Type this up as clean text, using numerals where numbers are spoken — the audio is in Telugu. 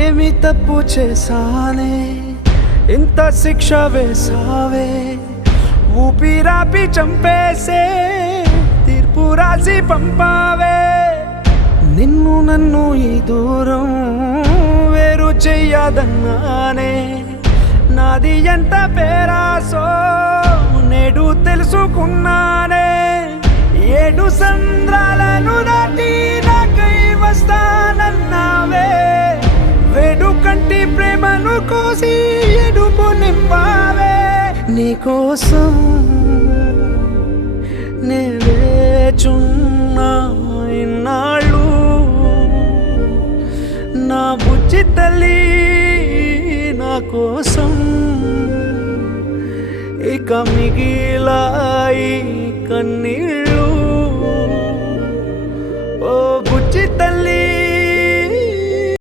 ఏమి తప్పు చేశానే ఇంత శిక్ష వేసావే ఊపిరాపి చంపేసే తీర్పు రాసి పంపావే నిన్ను నన్ను ఈ దూరం వేరు చెయ్యదన్నానే నాది ఎంత పేరాసో నేడు తెలుసుకున్నానే 7 సంద్రాలను దాటి నాకై వస్తానన్నావే వేడు కంటి ప్రేమను కోసి ఎడుపు నింపావే నీకోసం నే వేచున్నా ఇన్నాళ్ళు నా బుజ్జి తల్లి నా కోసం ఇక మిగిలాయి కన్నీళ్ళు